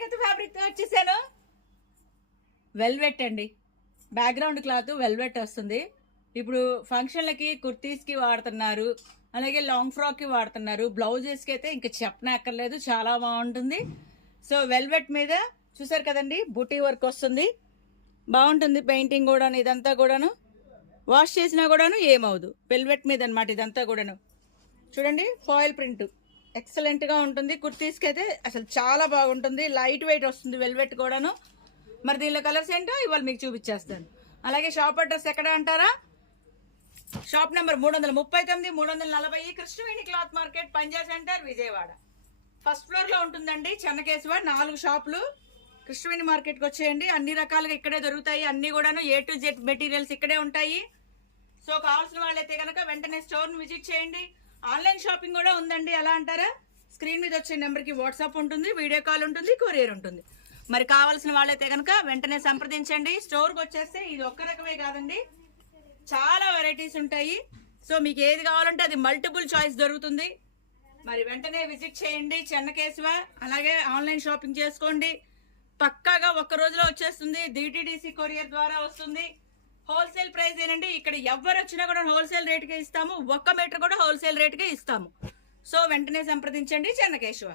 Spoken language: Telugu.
సరికొత్త ఫ్యాబ్రిక్ తో వచ్చేసాను. వెల్వెట్ అండి, బ్యాక్గ్రౌండ్ క్లాత్ వెల్వెట్ వస్తుంది. ఇప్పుడు ఫంక్షన్లకి కుర్తీస్కి వాడుతున్నారు, అలాగే లాంగ్ ఫ్రాక్కి వాడుతున్నారు. బ్లౌజెస్కి అయితే ఇంకా చెప్పనక్కర్లేదు, చాలా బాగుంటుంది. సో వెల్వెట్ మీద చూసారు కదండి, బూటీ వర్క్ వస్తుంది, బాగుంటుంది. పెయింటింగ్ కూడాను, ఇదంతా కూడాను వాష్ చేసినా కూడాను ఏమవుదు. వెల్వెట్ మీద అనమాట ఇదంతా కూడాను. చూడండి, ఫాయిల్ ప్రింట్ ఎక్సలెంట్గా ఉంటుంది. కుర్తీస్కి అయితే అసలు చాలా బాగుంటుంది. లైట్ వెయిట్ వస్తుంది వెల్వెట్ కూడాను. మరి దీనిలో కలర్స్ ఏంటో ఇవాళ మీకు చూపించేస్తాను. అలాగే షాప్ అడ్రస్ ఎక్కడ అంటారా? Shop number 339, 340 Krishnaveni cloth market, Panja centre, Vijayawada. First floor లో ఉంటుందండి. చెన్నకేశవ 4 షాపులు. కృష్ణవేణి మార్కెట్కి వచ్చేయండి. అన్ని రకాలుగా ఇక్కడే దొరుకుతాయి. అన్ని కూడాను A to Z మెటీరియల్స్ ఇక్కడే ఉంటాయి. సో కావాల్సిన వాళ్ళైతే కనుక వెంటనే స్టోర్ని విజిట్ చేయండి. ఆన్లైన్ షాపింగ్ కూడా ఉందండి. ఎలా అంటారా? స్క్రీన్ మీద వచ్చే నెంబర్కి వాట్సాప్ ఉంటుంది, వీడియో కాల్ ఉంటుంది, కొరియర్ ఉంటుంది. మరి కావాల్సిన వాళ్ళైతే కనుక వెంటనే సంప్రదించండి. స్టోర్కి వచ్చేస్తే ఇది ఒక్క రకమే కాదండి, చాలా వెరైటీస్ ఉంటాయి. సో మీకు ఏది కావాలంటే అది మల్టిపుల్ చాయిస్ దొరుకుతుంది. మరి వెంటనే విజిట్ చేయండి చెన్నకేశవ. అలాగే ఆన్లైన్ షాపింగ్ చేసుకోండి, పక్కాగా ఒక్క రోజులో వచ్చేస్తుంది. DTDC కొరియర్ ద్వారా వస్తుంది. హోల్సేల్ ప్రైస్ ఏనండి. ఇక్కడ ఎవరు వచ్చినా కూడా హోల్సేల్ రేట్కే ఇస్తాము. 1 మీటర్ కూడా హోల్సేల్ రేట్కే ఇస్తాము. సో వెంటనే సంప్రదించండి చెన్నకేశవ.